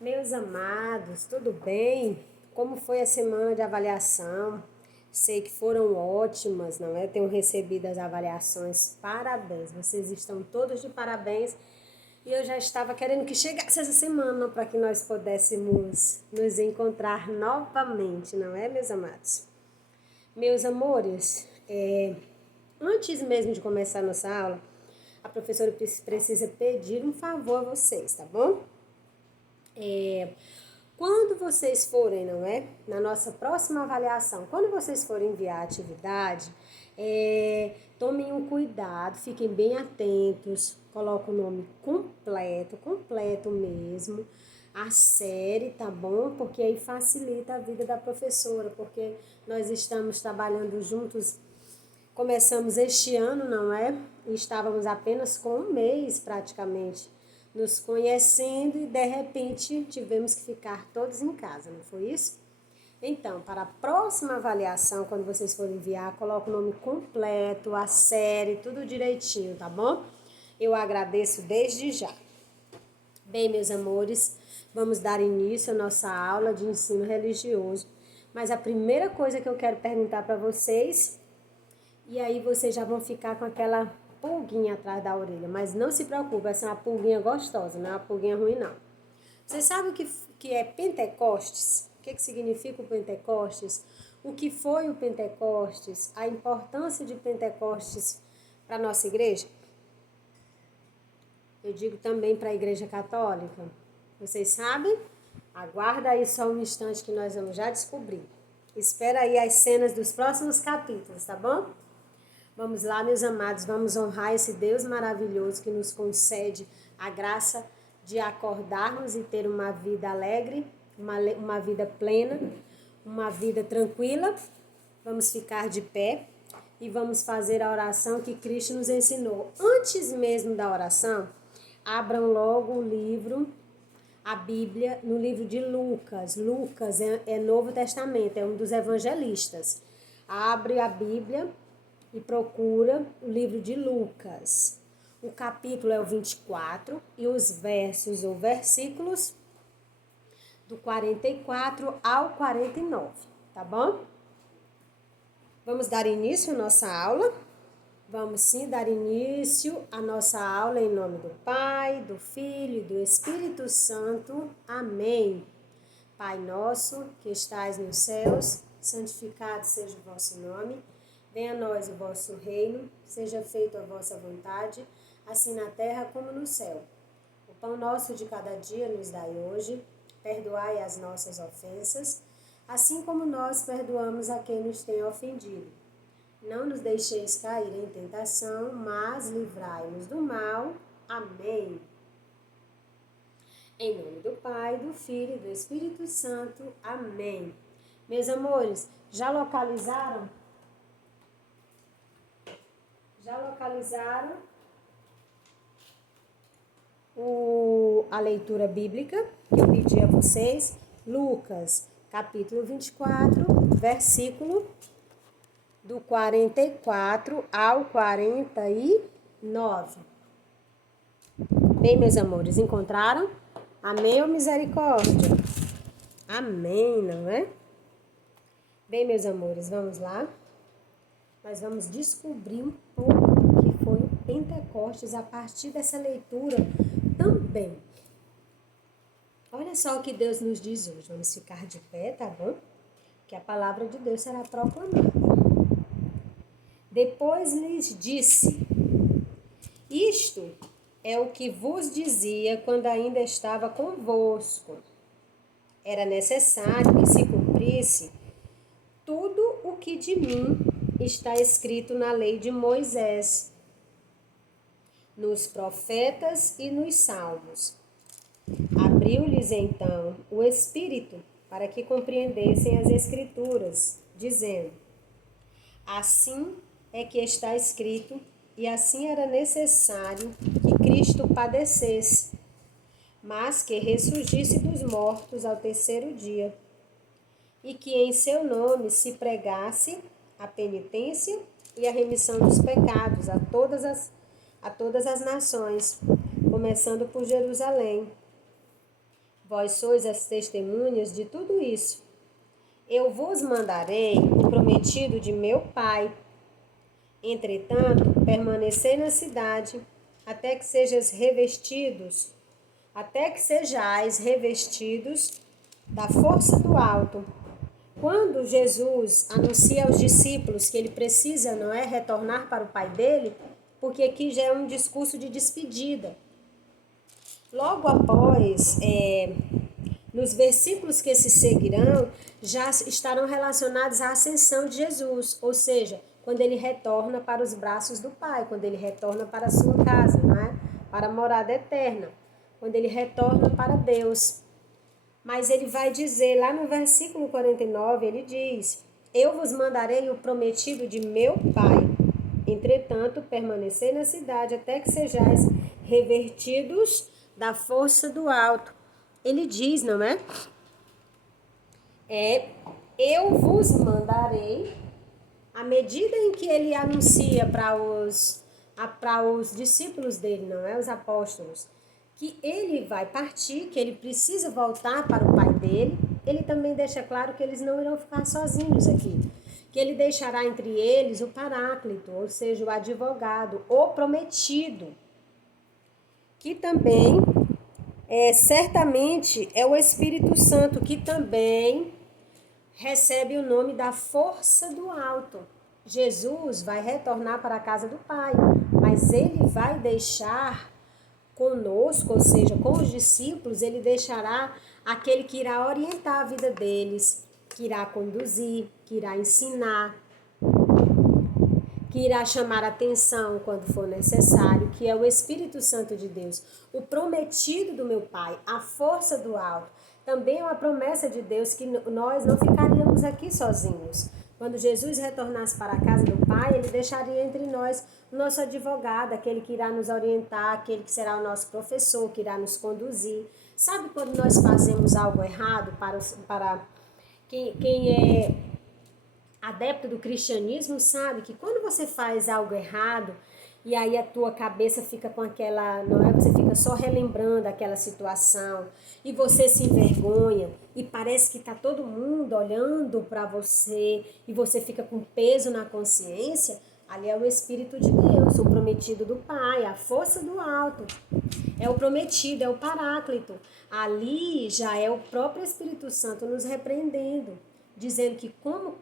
Meus amados, tudo bem? Como foi a semana de avaliação? Sei que foram ótimas, não é? Tenho recebido as avaliações. Parabéns, vocês estão todos de parabéns. E eu já estava querendo que chegasse essa semana para que nós pudéssemos nos encontrar novamente, não é, meus amados? Meus amores, antes mesmo de começar a nossa aula, a professora precisa pedir um favor a vocês, tá bom? Quando vocês forem, não é? Na nossa próxima avaliação, quando vocês forem enviar a atividade, tomem um cuidado, fiquem bem atentos, coloquem o nome completo mesmo, a série, tá bom? Porque aí facilita a vida da professora, porque nós estamos trabalhando juntos. Começamos este ano, não é? E estávamos apenas com um mês praticamente nos conhecendo e de repente tivemos que ficar todos em casa, não foi isso? Então, para a próxima avaliação, quando vocês forem enviar, coloque o nome completo, a série, tudo direitinho, tá bom? Eu agradeço desde já. Bem, meus amores, vamos dar início à nossa aula de ensino religioso. Mas a primeira coisa que eu quero perguntar para vocês, e aí vocês já vão ficar com aquela pulguinha atrás da orelha. Mas não se preocupe, vai ser uma pulguinha gostosa, não é uma pulguinha ruim, não. Vocês sabem o que é Pentecostes? O que significa o Pentecostes? O que foi o Pentecostes? A importância de Pentecostes para a nossa igreja? Eu digo também para a igreja católica. Vocês sabem? Aguarda aí só um instante que nós vamos já descobrir. Espera aí as cenas dos próximos capítulos, tá bom? Vamos lá, meus amados, vamos honrar esse Deus maravilhoso que nos concede a graça de acordarmos e ter uma vida alegre, uma vida plena, uma vida tranquila. Vamos ficar de pé e vamos fazer a oração que Cristo nos ensinou. Antes mesmo da oração, abram logo o livro, a Bíblia, no livro de Lucas. Lucas é Novo Testamento, é um dos evangelistas. Abre a Bíblia e procura o livro de Lucas. O capítulo é o 24 e os versos ou versículos do 44 ao 49, tá bom? Vamos dar início à nossa aula? Vamos sim dar início à nossa aula em nome do Pai, do Filho e do Espírito Santo. Amém. Pai nosso, que estais nos céus, santificado seja o vosso nome. Venha a nós o vosso reino, seja feita a vossa vontade, assim na terra como no céu. O pão nosso de cada dia nos dai hoje, perdoai as nossas ofensas, assim como nós perdoamos a quem nos tem ofendido. Não nos deixeis cair em tentação, mas livrai-nos do mal. Amém. Em nome do Pai, do Filho e do Espírito Santo. Amém. Meus amores, já localizaram? A leitura bíblica que eu pedi a vocês? Lucas, capítulo 24, versículo do 44 ao 49. Bem, meus amores, encontraram? Amém ou misericórdia? Amém, não é? Bem, meus amores, vamos lá. Nós vamos descobrir um pouco do que foi o Pentecostes a partir dessa leitura também. Olha só o que Deus nos diz hoje. Vamos ficar de pé, tá bom? Que a palavra de Deus será proclamada. Depois lhes disse: Isto é o que vos dizia quando ainda estava convosco. Era necessário que se cumprisse tudo o que de mim está escrito na lei de Moisés, nos profetas e nos salmos. Abriu-lhes então o Espírito para que compreendessem as Escrituras, dizendo: Assim é que está escrito, e assim era necessário que Cristo padecesse, mas que ressurgisse dos mortos ao terceiro dia, e que em seu nome se pregasse a penitência e a remissão dos pecados a todas as nações, começando por Jerusalém. Vós sois as testemunhas de tudo isso. Eu vos mandarei o prometido de meu Pai. Entretanto, permanecei na cidade, até que sejais revestidos da força do alto. Quando Jesus anuncia aos discípulos que ele precisa, não é, retornar para o Pai dele, porque aqui já é um discurso de despedida. Logo após, nos versículos que se seguirão, já estarão relacionados à ascensão de Jesus, ou seja, quando ele retorna para os braços do Pai, quando ele retorna para a sua casa, não é? Para a morada eterna, quando ele retorna para Deus. Mas ele vai dizer lá no versículo 49, ele diz: eu vos mandarei o prometido de meu Pai. Entretanto, permanecei na cidade até que sejais revertidos da força do alto. Ele diz, não é? Eu vos mandarei, à medida em que ele anuncia para os discípulos dele, não é? Os apóstolos, que ele vai partir, que ele precisa voltar para o Pai dele, ele também deixa claro que eles não irão ficar sozinhos aqui, que ele deixará entre eles o Paráclito, ou seja, o advogado, o prometido, que também certamente é o Espírito Santo, que também recebe o nome da força do alto. Jesus vai retornar para a casa do Pai, mas ele vai deixar conosco, ou seja, com os discípulos, ele deixará aquele que irá orientar a vida deles, que irá conduzir, que irá ensinar, que irá chamar a atenção quando for necessário, que é o Espírito Santo de Deus, o prometido do meu Pai, a força do alto. Também é uma promessa de Deus que nós não ficaríamos aqui sozinhos. Quando Jesus retornasse para a casa do Pai, ele deixaria entre nós o nosso advogado, aquele que irá nos orientar, aquele que será o nosso professor, que irá nos conduzir. Sabe quando nós fazemos algo errado para quem é adepto do cristianismo, sabe que quando você faz algo errado e aí a tua cabeça fica com aquela, não é? Você fica só relembrando aquela situação e você se envergonha e parece que está todo mundo olhando para você e você fica com peso na consciência. Ali é o Espírito de Deus, o prometido do Pai, a força do alto. É o prometido, é o Paráclito. Ali já é o próprio Espírito Santo nos repreendendo, dizendo que como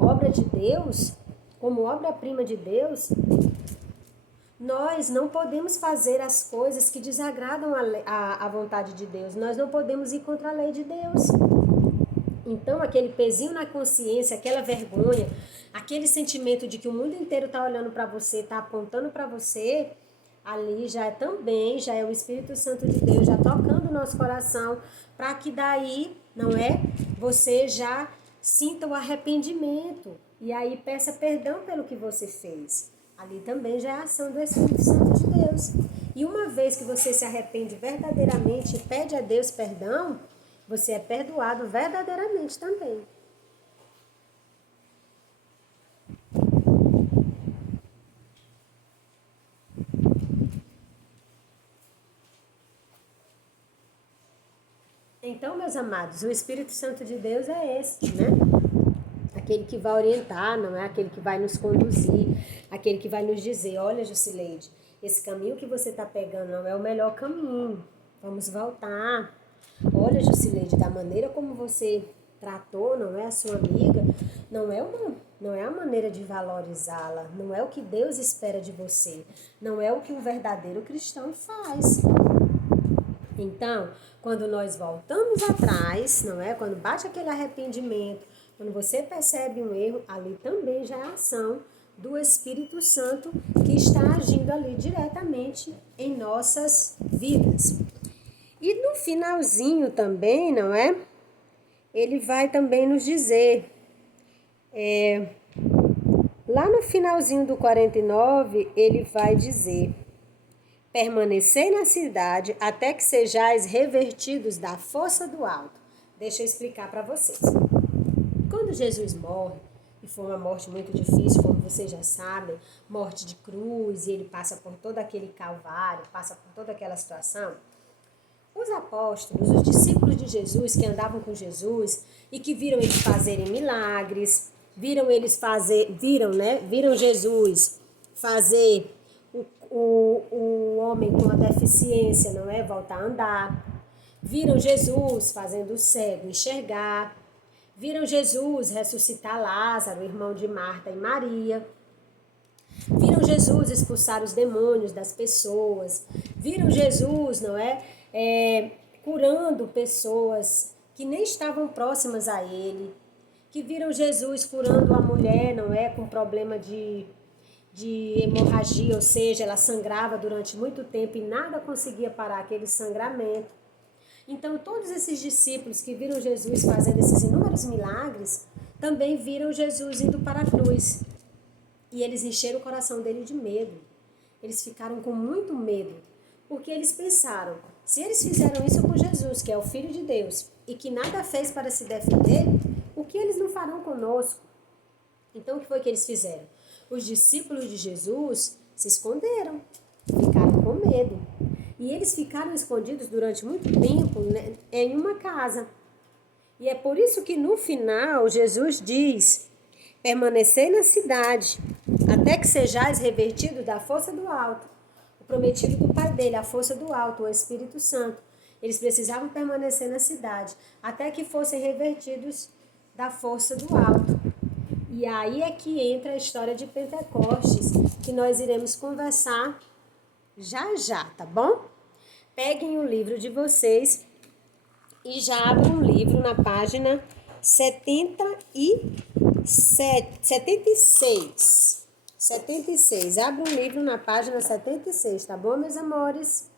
obra de Deus, como obra-prima de Deus, nós não podemos fazer as coisas que desagradam a vontade de Deus. Nós não podemos ir contra a lei de Deus. Então, aquele pezinho na consciência, aquela vergonha, aquele sentimento de que o mundo inteiro está olhando para você, está apontando para você, ali já é o Espírito Santo de Deus já tocando o nosso coração, para que daí, não é? Você já sinta o arrependimento e aí peça perdão pelo que você fez. Ali também já é a ação do Espírito Santo de Deus. E uma vez que você se arrepende verdadeiramente e pede a Deus perdão, você é perdoado verdadeiramente também. Então, meus amados, o Espírito Santo de Deus é esse, né? Aquele que vai orientar, não é? Aquele que vai nos conduzir, aquele que vai nos dizer, olha, Jusileide, esse caminho que você está pegando não é o melhor caminho, vamos voltar. Olha, Jusileide, da maneira como você tratou, não é, a sua amiga, não é a maneira de valorizá-la, não é o que Deus espera de você, não é o que um verdadeiro cristão faz. Então, quando nós voltamos atrás, não é? Quando bate aquele arrependimento, quando você percebe um erro, ali também já é a ação do Espírito Santo que está agindo ali diretamente em nossas vidas. E no finalzinho também, não é? Ele vai também nos dizer, lá no finalzinho do 49, ele vai dizer: permanecei na cidade até que sejais revertidos da força do alto. Deixa eu explicar para vocês. Quando Jesus morre, e foi uma morte muito difícil, como vocês já sabem, morte de cruz, e ele passa por todo aquele calvário, passa por toda aquela situação, Os apóstolos, os discípulos de Jesus que andavam com Jesus e que viram eles fazerem milagres, viram Jesus fazer o homem com a deficiência, não é? Voltar a andar. Viram Jesus fazendo o cego enxergar. Viram Jesus ressuscitar Lázaro, irmão de Marta e Maria. Viram Jesus expulsar os demônios das pessoas. Viram Jesus, não é? Curando pessoas que nem estavam próximas a ele. Que viram Jesus curando a mulher, não é? Com problema de hemorragia, ou seja, ela sangrava durante muito tempo e nada conseguia parar aquele sangramento. Então, todos esses discípulos que viram Jesus fazendo esses inúmeros milagres, também viram Jesus indo para a cruz. E eles encheram o coração dele de medo. Eles ficaram com muito medo, porque eles pensaram, se eles fizeram isso com Jesus, que é o Filho de Deus, e que nada fez para se defender, o que eles não farão conosco? Então, o que foi que eles fizeram? Os discípulos de Jesus se esconderam, ficaram com medo. E eles ficaram escondidos durante muito tempo, né, em uma casa. E é por isso que no final Jesus diz, permanecei na cidade, até que sejais revertidos da força do alto. O prometido do Pai dele, a força do alto, o Espírito Santo. Eles precisavam permanecer na cidade, até que fossem revertidos da força do alto. E aí é que entra a história de Pentecostes, que nós iremos conversar já, tá bom? Peguem o livro de vocês e já abram o livro na página 76. 76. Abram o livro na página 76, tá bom, meus amores?